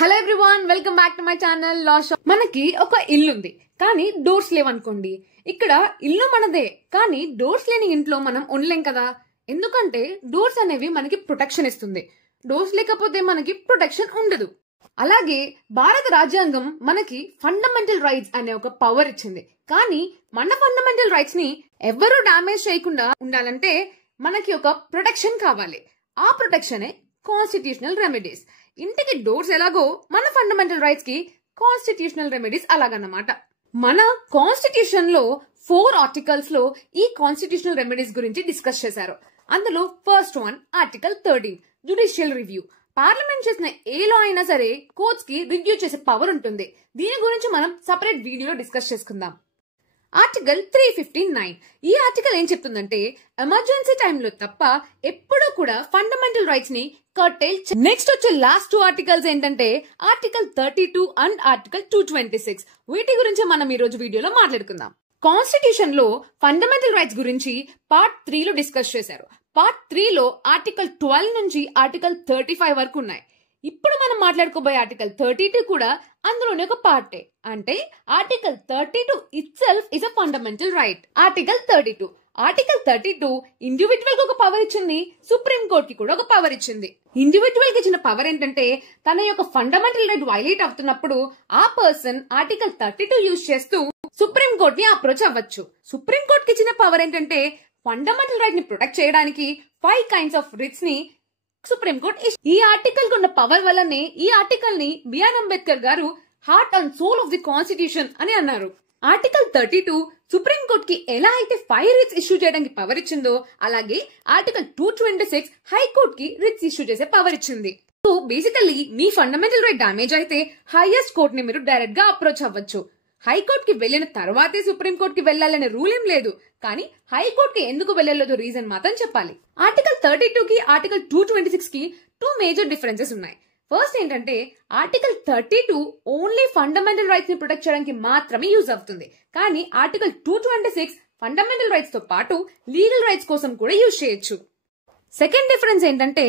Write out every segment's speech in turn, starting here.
Hello everyone, welcome back to my channel law shop. మనకి ఒక ఇల్లు ఉంది కానీ డోర్స్ లేవనుకోండి. ఇక్కడ ఇల్లు మనదే కానీ డోర్స్ లేని ఇంట్లో మనం ఉండలేం కదా. ఎందుకంటే డోర్స్ అనేవి మనకి ప్రొటెక్షన్ ఇస్తుంది. డోర్స్ లేకపోతే మనకి ప్రొటెక్షన్ ఉండదు. అలాగే భారత రాజ్యాంగం మనకి ఫండమెంటల్ రైట్స్ అనే ఒక పవర్ ఇచ్చింది. కానీ మన ఫండమెంటల్ రైట్స్ ని ఎవ్వరూ డామేజ్ చేయకుండా ఉండాలంటే మనకి ఒక ప్రొటెక్షన్ కావాలి. ఆ ప్రొటెక్షనే కాన్స్టిట్యూషనల్ రెమెడీస్. ఇంటికి డోర్స్ ఎలాగో మన ఫండమెంటల్ రైట్స్ కి కాన్స్టిట్యూషనల్ రెమెడీస్ అలాగన్నమాట. మన కాన్స్టిట్యూషన్ లో 4 ఆర్టికల్స్ లో ఈ కాన్స్టిట్యూషనల్ రెమెడీస్ గురించి డిస్కస్ చేశారు. అందులో first one article 13 judicial review. Parliament చేసిన ఏ లా అయినా సరే కోర్ట్స్ కి రివ్యూ చేసే పవర్ ఉంటుంది. దీని గురించి మనం సపరేట్ వీడియోలో డిస్కస్ చేసుకుందాం. ఆర్టికల్ 359 ఈ ఆర్టికల్ ఏం చెప్తుందంటే ఎమర్జెన్సీ టైంలో తప్ప ఎప్పుడూ కూడా ఫండమెంటల్ రైట్స్ ని కర్టైల్. నెక్స్ట్ వచ్చే లాస్ట్ 2 ఆర్టికల్స్ ఏంటంటే ఆర్టికల్ 32 అండ్ ఆర్టికల్ 226. వీటి గురించి మనం ఈ రోజు వీడియోలో మాట్లాడుకుందాం. కాన్స్టిట్యూషన్ లో ఫండమెంటల్ రైట్స్ గురించి పార్ట్ 3 లో డిస్కస్ చేశారు. పార్ట్ 3 లో ఆర్టికల్ 12 నుంచి ఆర్టికల్ 35 వరకు ఉన్నాయి. ఇప్పుడు మనం మాట్లాడుకోబోయే ఆర్టికల్ 32 కూడా అందులోనే ఒక పార్టే. అంటే article 32 itself is a fundamental right. Article 32 individual కి ఒక పవర్ ఇచ్చింది, సుప్రీం కోర్ట్ కి కూడా ఒక పవర్ ఇచ్చింది. ఇండివిజువల్ కి ఇచ్చిన పవర్ ఏంటంటే తన యొక్క ఫండమెంటల్ రైట్ వైలేట్ అవుతున్నప్పుడు ఆ పర్సన్ ఆర్టికల్ 32 యూజ్ చేస్తూ సుప్రీం కోర్ట్ ని అప్రోచ్ అవ్వచ్చు. సుప్రీం కోర్ట్ కి ఇచ్చిన పవర్ ఏంటంటే ఫండమెంటల్ రైట్ ని ప్రొటెక్ట్ చేయడానికి 5 కైండ్స్ ఆఫ్ రిట్స్ ని సుప్రీం కోర్ట్. ఈ ఆర్టికల్ ఉన్న పవర్ వల్లనే ఈ ఆర్టికల్ ని బిఆర్ అంబేద్కర్ గారు heart and soul of the constitution అని అన్నారు. ఆర్టికల్ 32 సుప్రీం కోర్ట్ కి ఎలా అయితే 5 రిట్స్ ఇష్యూ చేయడానికి పవర్ ఇచ్చిందో అలాగే ఆర్టికల్ 226 హైకోర్ట్ కి రిట్స్ ఇష్యూ చేసే పవర్ ఇచ్చింది. సో బేసికల్లీ మీ ఫండమెంటల్ రైట్ డామేజ్ అయితే హైయెస్ట్ కోర్ట్ ని మీరు డైరెక్ట్ గా అప్రోచ్ అవ్వచ్చు. హైకోర్ట్ కి వెళ్లిన తర్వాతే సుప్రీం కోర్ట్ కి వెళ్లాలనే రూల్ ఏం లేదు. కానీ హైకోర్ట్ కి ఎందుకు వెళ్లలేదో రీజన్ మాత్రం చెప్పాలి. ఆర్టికల్ 32 కి ఆర్టికల్ 226 కి 2 మేజర్ డిఫరెన్సెస్ ఉన్నాయి. ఫస్ట్ ఏంటంటే ఆర్టికల్ 32 ఓన్లీ ఫండమెంటల్ రైట్స్ ని ప్రొటెక్ట్ చేయడానికి మాత్రమే యూజ్ అవుతుంది. కానీ ఆర్టికల్ 226 ఫండమెంటల్ రైట్స్ తో పాటు లీగల్ రైట్స్ కోసం కూడా యూజ్ చేయొచ్చు. సెకండ్ డిఫరెన్స్ ఏంటంటే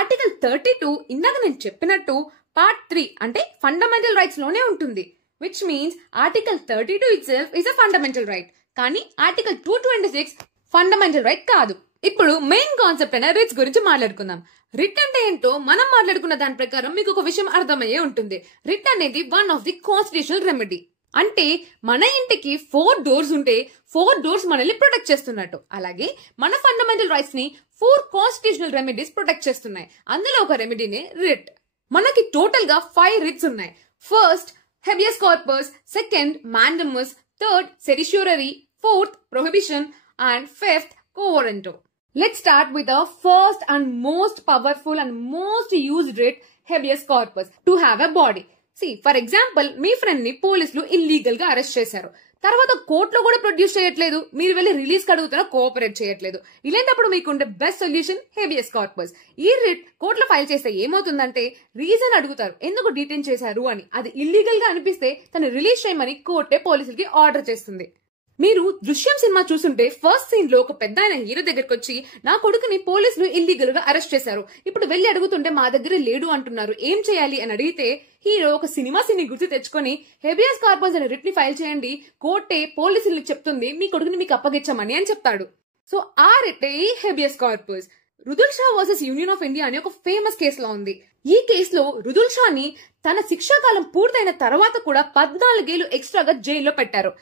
ఆర్టికల్ 32 ఇందాక నేను చెప్పినట్టు పార్ట్ 3 అంటే ఫండమెంటల్ రైట్స్ లోనే ఉంటుంది. Which means article 32 itself is a fundamental right. కానీ ఆర్టికల్ 226 ఫండమెంటల్ రైట్ కాదు. ఇప్పుడు మెయిన్ కాన్సెప్ట్ అయిన రిట్స్ గురించి మాట్లాడుకుందాం. రిట్ అంటే ఏంటో మనం మాట్లాడుకున్న దాని ప్రకారం మీకు ఒక విషయం అర్థమయ్యే ఉంటుంది. రిట్ అనేది one of the constitutional remedy. అంటే మన ఇంటికి 4 డోర్స్ ఉంటే 4 డోర్స్ మనల్ని ప్రొటెక్ట్ చేస్తున్నట్టు. అలాగే మన ఫండమెంటల్ రైట్స్ ని 4 కాన్స్టిట్యూషనల్ రెమెడీస్ ప్రొటెక్ట్ చేస్తున్నాయి. అందులో ఒక రెమెడీనే రిట్. మనకి టోటల్ గా 5 రిట్స్ ఉన్నాయి. First habeas corpus, second mandamus, third certiorari, fourth prohibition and fifth quo warranto. Let's start with the first and most powerful and most used writ, habeas corpus, to have a body. See, for example, me friend ని పోలీసులు illegal గా arrest చేశారు. తర్వాత కోర్టులో కూడా produce చేయట్లేదు, మీరు వెళ్ళి రిలీజ్ అడుగుతున్నా కోఆపరేట్ చేయట్లేదు. ఇలాంటప్పుడు మీకుండే బెస్ట్ సొల్యూషన్ హేబియస్ కార్పస్. ఈ రిట్ కోర్టులో ఫైల్ చేస్తే ఏమవుతుందంటే రీజన్ అడుగుతారు, ఎందుకు డిటైన్ చేశారు అని. అది ఇల్లీగల్ గా అనిపిస్తే తను రిలీజ్ చేయమని కోర్టే పోలీసులకి ఆర్డర్ చేస్తుంది. మీరు దృశ్యం సినిమా చూస్తుంటే ఫస్ట్ సీన్ లో ఒక పెద్ద ఆయన హీరో దగ్గరకు వచ్చి నా కొడుకుని పోలీసులు ఇల్లీగల్ గా అరెస్ట్ చేశారు, ఇప్పుడు వెళ్లి అడుగుతుంటే మా దగ్గర లేడు అంటున్నారు, ఏం చేయాలి అని అడిగితే హీరో ఒక సినిమా సీన్ గుర్తు తెచ్చుకొని హెబియస్ కార్పస్ అనే రిట్ ని ఫైల్ చేయండి, కోర్టే పోలీసులకు చెప్తుంది మీ కొడుకుని మీకు అప్పగించమని అని చెప్తాడు. సో ఆ writ habeas corpus. Rudul Shah versus Union of India అనే ఒక ఫేమస్ కేసులో ఉంది. ఈ కేసులో రుదుల్ షాని తన శిక్షాకాలం పూర్తయిన తర్వాత కూడా 14 ఏళ్లు ఎక్స్ట్రాగా జైల్లో పెట్టారు.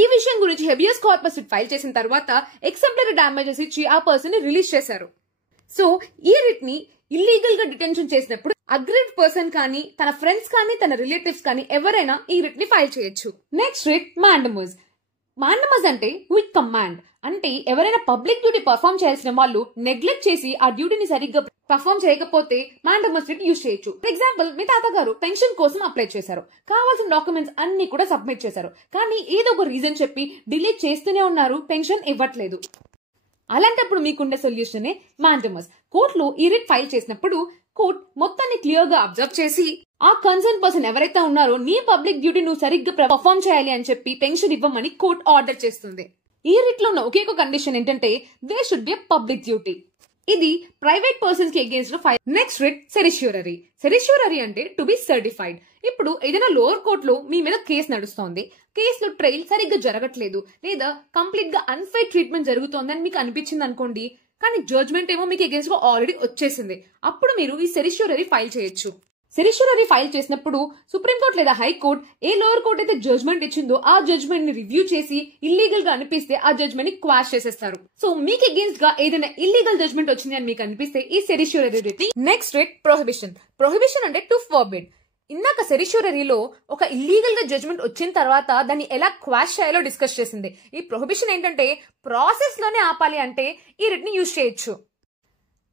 ఈ విషయం గురించి హెబియస్ కార్పస్ ఫైల్ చేసిన తర్వాత ఎక్సెంప్లరీ డ్యామేజెస్ ఇచ్చి ఆ పర్సన్ ని రిలీజ్ చేశారు. సో ఈ రిట్ ని ఇల్లీగల్ గా డిటెన్షన్ చేసినప్పుడు అగ్రీడ్ పర్సన్ కానీ తన ఫ్రెండ్స్ కానీ తన రిలేటివ్స్ కానీ ఎవరైనా ఈ రిట్ ని ఫైల్ చేయొచ్చు. Next writ mandamus. మాండమస్ అంటే విత్ కమాండ్. అంటే ఎవరైనా పబ్లిక్ డ్యూటీ పర్ఫార్మ్ చేయాల్సిన వాళ్ళు నెగ్లెక్ట్ చేసి ఆ డ్యూటీని సరిగ్గా పర్ఫార్మ్ చేయకపోతే మాండమస్ రిట్ యూజ్ చేయొచ్చు. ఫర్ ఎగ్జాంపుల్, మీ తాతగారు పెన్షన్ కోసం అప్లై చేశారు, కావాల్సిన డాక్యుమెంట్స్ అన్ని కూడా సబ్మిట్ చేశారు, కానీ ఏదో ఒక రీజన్ చెప్పి డిలే చేస్తూనే ఉన్నారు, పెన్షన్ ఇవ్వట్లేదు. అలాంటప్పుడు మీకుండే సొల్యూషనే మాండమస్. కోర్టులో ఈ రిట్ ఫైల్ చేసినప్పుడు కోర్ట్ మొత్తాన్ని క్లియర్ గా అబ్జర్వ్ చేసి ఆ కన్సర్న్ పర్సన్ ఎవరైతే ఉన్నారో నీ పబ్లిక్ డ్యూటీ నువ్వు సరిగ్గా పర్ఫార్మ్ చేయాలి అని చెప్పి పెన్షన్ ఇవ్వమని కోర్ట్ ఆర్డర్ చేస్తుంది. ఈ రిట్ లో ఉన్న ఒకే ఒక కండిషన్ ఏంటంటే they should be public duty. ఇది ప్రైవేట్ పర్సన్స్ కి అగేన్స్ట్ లో file. Next writ certiorari. Certiorari అంటే టు బి సర్టిఫైడ్. ఇప్పుడు ఏదైనా లోవర్ కోర్టులో మీ మీద కేసు నడుస్తోంది, కేసులో ట్రయల్ సరిగ్గా జరగట్లేదు లేదా కంప్లీట్ గా అన్ఫెయిర్ ట్రీట్మెంట్ జరుగుతోంది అని మీకు అనిపించింది అనుకోండి, కానీ జడ్జ్మెంట్ ఏమో మీకు అగేన్స్ట్ గా ఆల్రెడీ వచ్చేసింది. అప్పుడు మీరు ఈ సెరిష్యూరరీ ఫైల్ చేయొచ్చు. సెరిష్యూరరీ ఫైల్ చేసినప్పుడు సుప్రీంకోర్టు లేదా హైకోర్టు ఏ లోవర్ కోర్టు అయితే జడ్జ్మెంట్ ఇచ్చిందో ఆ జడ్జ్మెంట్ ని రివ్యూ చేసి ఇల్లీగల్ గా అనిపిస్తే ఆ జడ్జ్మెంట్ ని క్వాష్ చేసేస్తారు. సో మీకు అగేన్స్ట్ గా ఏదైనా ఇల్లీగల్ జడ్జ్మెంట్ వచ్చింది అని మీకు అనిపిస్తే ఈ సెరిష్యూరరీ రిట్ ని. Next writ prohibition. ప్రొహిబిషన్ అంటే టు ఫర్బిడ్. ఇందాక సెరిష్యూరరీలో ఒక ఇల్లీగల్ గా జడ్జ్మెంట్ వచ్చిన తర్వాత దాన్ని ఎలా క్వాష్ చేయాలో డిస్కస్ చేసింది. ఈ ప్రొహిబిషన్ ఏంటంటే ప్రాసెస్ లోనే ఆపాలి అంటే ఈ రిట్ ని యూజ్ చేయొచ్చు.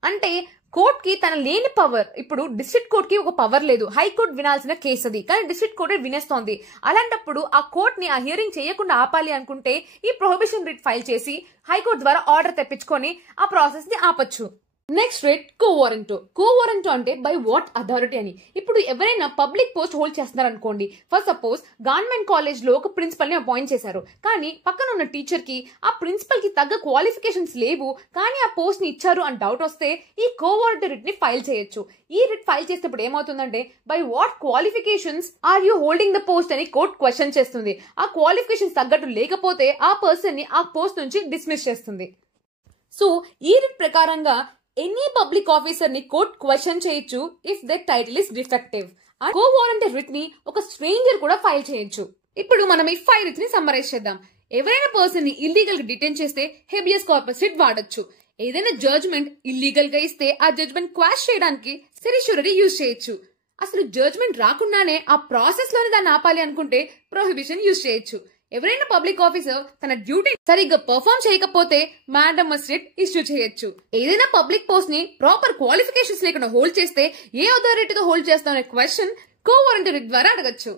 అంటే కోర్ట్ కి తన లేని పవర్, ఇప్పుడు డిస్ట్రిక్ట్ కోర్ట్ కి ఒక పవర్ లేదు, హైకోర్టు వినాల్సిన కేసు అది, కానీ డిస్ట్రిక్ట్ కోర్ట్ వినేస్తోంది. అలాంటప్పుడు ఆ కోర్ట్ ని ఆ హియరింగ్ చేయకుండా ఆపాలి అనుకుంటే ఈ ప్రొహిబిషన్ రిట్ ఫైల్ చేసి హైకోర్టు ద్వారా ఆర్డర్ తెప్పించుకొని ఆ ప్రాసెస్ ని ఆపచ్చు. నెక్స్ట్ రేట్ కో వారెంటో. కో వారెంటో అంటే బై వాట్ అథారిటీ అని. ఇప్పుడు ఎవరైనా పబ్లిక్ పోస్ట్ హోల్డ్ చేస్తున్నారు అనుకోండి, ఫర్ సపోజ్ గవర్నమెంట్ కాలేజ్ లో ఒక ప్రిన్సిపల్ ని అపాయింట్ చేశారు, కానీ పక్కన ఉన్న టీచర్ కి ఆ ప్రిన్సిపల్ కి తగ్గ క్వాలిఫికేషన్స్ లేవు కానీ ఆ పోస్ట్ ని ఇచ్చారు అని డౌట్ వస్తే ఈ కో వారెంటో రిట్ ని ఫైల్ చేయొచ్చు. ఈ రిట్ ఫైల్ చేసేటప్పుడు ఏమవుతుందంటే by what qualifications are you holding the post అని కోర్ట్ క్వశ్చన్ చేస్తుంది. ఆ క్వాలిఫికేషన్స్ తగ్గట్టు లేకపోతే ఆ పర్సన్ ని ఆ పోస్ట్ నుంచి డిస్మిస్ చేస్తుంది. సో ఈ రిట్ ప్రకారంగా ఎనీ పబ్లిక్ ఆఫీసర్ ని కోర్ట్ క్వశ్చన్ చేయొచ్చు if that title is defective. Co వారెంటో writ ని ఒక స్ట్రేంజర్ కూడా ఫైల్ చేయొచ్చు. ఇప్పుడు మనం ఈ 5 రిట్స్ ని సమ్మరైజ్ చేద్దాం. ఎవరైనా పర్సన్ ని ఇల్లీగల్ గా డిటైన్ చేస్తే హెబియస్ కార్పస్ రిట్ వాడొచ్చు. ఏదైనా జడ్జ్మెంట్ ఇల్లీగల్ గా ఇస్తే ఆ జడ్జ్మెంట్ క్వాష్ చేయడానికి సెరిష్యూరరీ యూజ్ చేయొచ్చు. అసలు జడ్జ్మెంట్ రాకుండానే ఆ ప్రాసెస్ లోనే దాన్ని ఆపాలి అనుకుంటే ప్రొహిబిషన్ యూజ్ చేయొచ్చు. ఎవరైనా పబ్లిక్ ఆఫీసర్ తన డ్యూటీ సరిగ్గా పర్ఫార్మ్ చేయకపోతే మాండమస్ రిట్ ఇష్యూ చేయొచ్చు. ఏదైనా పబ్లిక్ పోస్ట్ ని ప్రాపర్ క్వాలిఫికేషన్స్ లేకుండా హోల్డ్ చేస్తే ఏ అథారిటీతో హోల్డ్ చేస్తామనే క్వశ్చన్ కో వారెంటో రిట్ ద్వారా అడగచ్చు.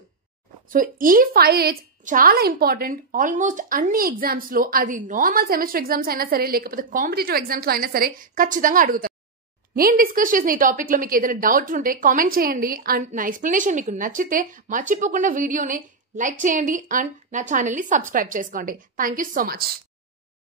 సో ఈ 5 రిట్స్ చాలా ఇంపార్టెంట్. ఆల్మోస్ట్ అన్ని ఎగ్జామ్స్ లో, అది నార్మల్ సెమిస్టర్ ఎగ్జామ్స్ అయినా సరే లేకపోతే కాంపిటేటివ్ ఎగ్జామ్స్ లో అయినా సరే ఖచ్చితంగా అడుగుతారు. నేను డిస్కస్ చేసిన ఈ టాపిక్ లో మీకు ఏదైనా డౌట్ ఉంటే కామెంట్ చేయండి. అండ్ నా ఎక్స్ప్లెనేషన్ మీకు నచ్చితే మర్చిపోకుండా వీడియోని లైక్ చేయండి అండ్ నా ఛానల్ ని సబ్స్క్రైబ్ చేసుకోండి. Thank you so much.